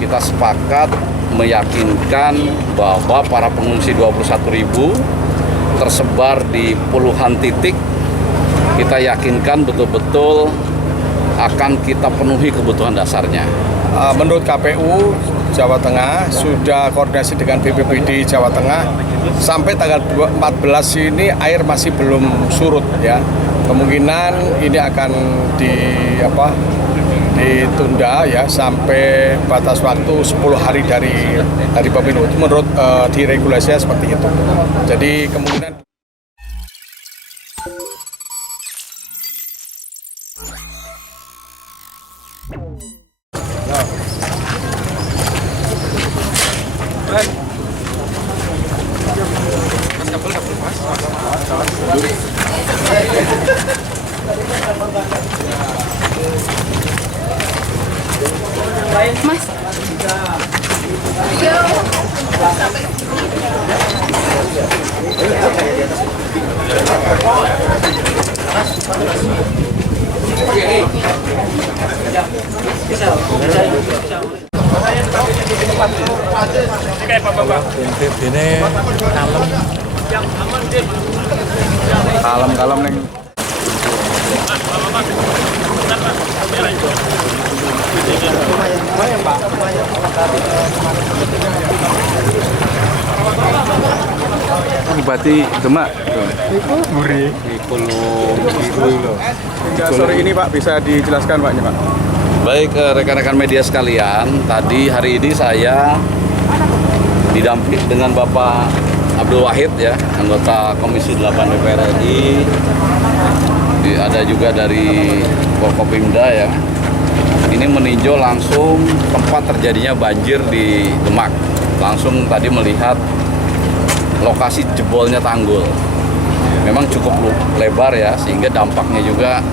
kita sepakat meyakinkan bahwa para pengungsi 21.000 tersebar di puluhan titik. Kita yakinkan betul-betul akan kita penuhi kebutuhan dasarnya. Menurut KPU Jawa Tengah sudah koordinasi dengan BPBD Jawa Tengah sampai tanggal 14 ini air masih belum surut ya. Kemungkinan ini akan ditunda ya sampai batas waktu 10 hari dari pemilu. Menurut di regulasinya seperti itu. Jadi kemungkinan Mas. Kalem neng. Ini berarti Demak. Buri. sore ini Pak bisa dijelaskan Pak. Baik rekan-rekan media sekalian, hari ini saya didampingi dengan Bapak Abdul Wahid ya, anggota Komisi 8 DPR RI. Ada juga dari Forkopimda ya. Ini meninjau langsung tempat terjadinya banjir di Demak. Langsung tadi melihat lokasi jebolnya tanggul. Memang cukup lebar ya, sehingga dampaknya juga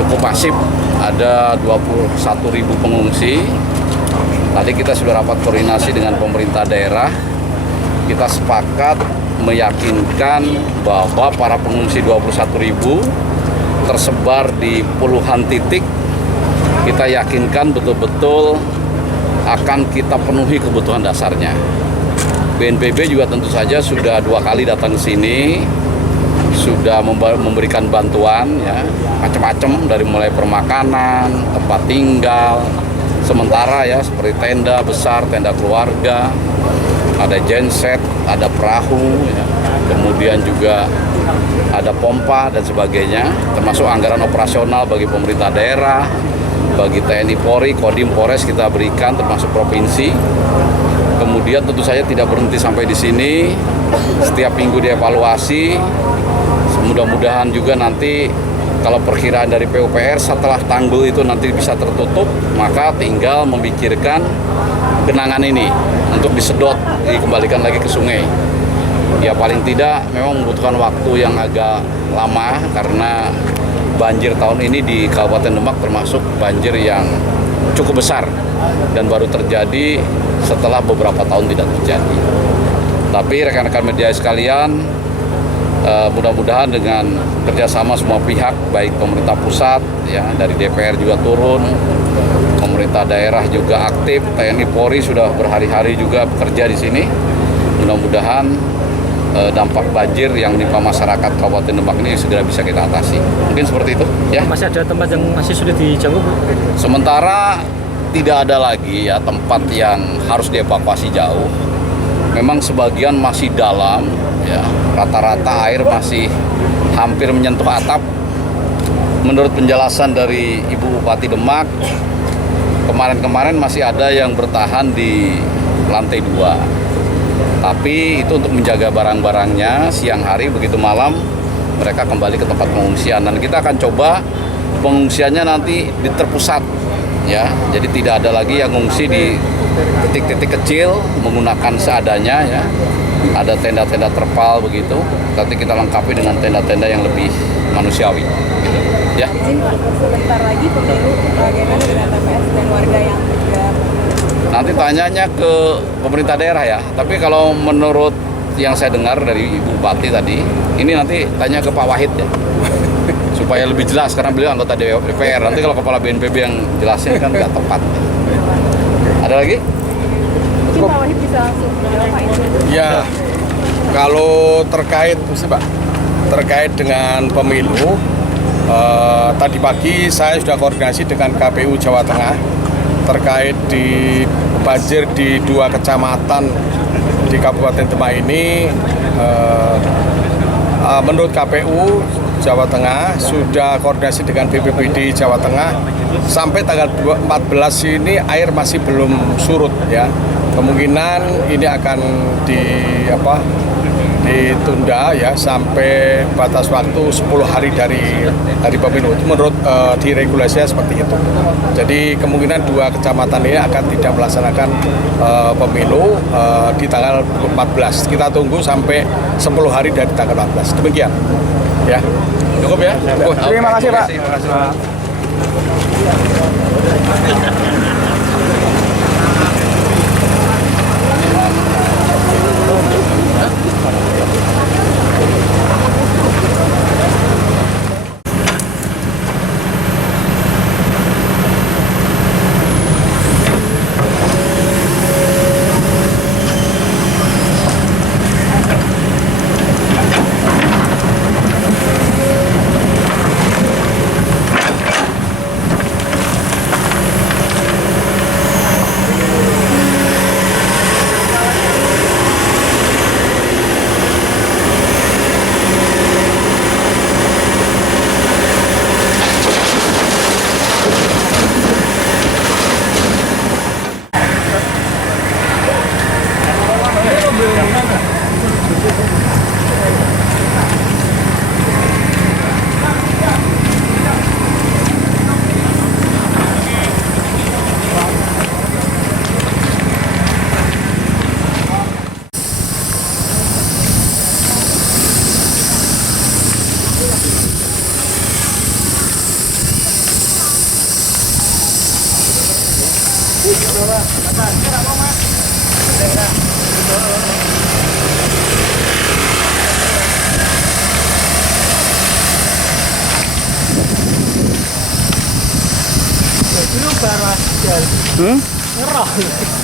cukup masif. Ada 21.000 pengungsi. Tadi kita sudah rapat koordinasi dengan pemerintah daerah. Kita sepakat meyakinkan bahwa para pengungsi 21.000 tersebar di puluhan titik. Kita yakinkan betul-betul akan kita penuhi kebutuhan dasarnya. BNPB juga tentu saja sudah 2 kali datang ke sini, sudah memberikan bantuan ya, macam-macam dari mulai permakanan, tempat tinggal, sementara ya seperti tenda besar, tenda keluarga, ada genset, ada perahu, ya. Kemudian juga ada pompa dan sebagainya, termasuk anggaran operasional bagi pemerintah daerah, bagi TNI Polri, Kodim Polres kita berikan, termasuk provinsi. Kemudian tentu saja tidak berhenti sampai di sini, setiap minggu dievaluasi. Mudah-mudahan juga nanti kalau perkiraan dari PUPR setelah tanggul itu nanti bisa tertutup, maka tinggal memikirkan genangan ini untuk disedot, dikembalikan lagi ke sungai. Ya paling tidak memang membutuhkan waktu yang agak lama karena banjir tahun ini di Kabupaten Demak termasuk banjir yang cukup besar dan baru terjadi setelah beberapa tahun tidak terjadi. Tapi rekan-rekan media sekalian, mudah-mudahan dengan kerjasama semua pihak, baik pemerintah pusat, ya dari DPR juga turun, pemerintah daerah juga aktif, TNI Polri sudah berhari-hari juga bekerja di sini. Mudah-mudahan dampak banjir yang menimpa masyarakat Kabupaten Demak ini segera bisa kita atasi. Mungkin seperti itu, ya. Masih ada tempat yang masih sulit dijangkau, Bu? Sementara tidak ada lagi ya tempat yang harus dievakuasi jauh. Memang sebagian masih dalam, ya. Rata-rata air masih hampir menyentuh atap. Menurut penjelasan dari Ibu Bupati Demak, kemarin-kemarin masih ada yang bertahan di lantai 2. Tapi itu untuk menjaga barang-barangnya, siang hari begitu malam mereka kembali ke tempat pengungsian. Dan kita akan coba pengungsiannya nanti terpusat, ya. Jadi tidak ada lagi yang mengungsi di titik-titik kecil menggunakan seadanya, ya. Ada tenda-tenda terpal begitu. Nanti kita lengkapi dengan tenda-tenda yang lebih manusiawi. Gitu. Ya. Sebentar lagi pemilu, bagaimana dengan TPS dan warga yang juga? Nanti tanyanya ke pemerintah daerah ya. Tapi kalau menurut yang saya dengar dari Ibu Bupati tadi, ini nanti tanya ke Pak Wahid ya. Supaya lebih jelas karena beliau anggota DPR. Nanti kalau kepala BNPB yang jelasin kan nggak tepat. Ada Ada lagi? Mungkin Pak Wahid bisa langsung menjawab Pak ini. Ya, kalau terkait dengan pemilu, tadi pagi saya sudah koordinasi dengan KPU Jawa Tengah terkait di banjir di 2 kecamatan di Kabupaten Demak ini. Menurut KPU Jawa Tengah sudah koordinasi dengan BPBD Jawa Tengah sampai tanggal 14 ini air masih belum surut ya. Kemungkinan ini akan ditunda ya sampai batas waktu 10 hari dari pemilu. Itu menurut di regulasinya seperti itu. Jadi kemungkinan 2 kecamatan ini akan tidak melaksanakan pemilu di tanggal 14. Kita tunggu sampai 10 hari dari tanggal 14. Demikian. Ya. Cukup ya? Terima kasih, Pak. Nyerah.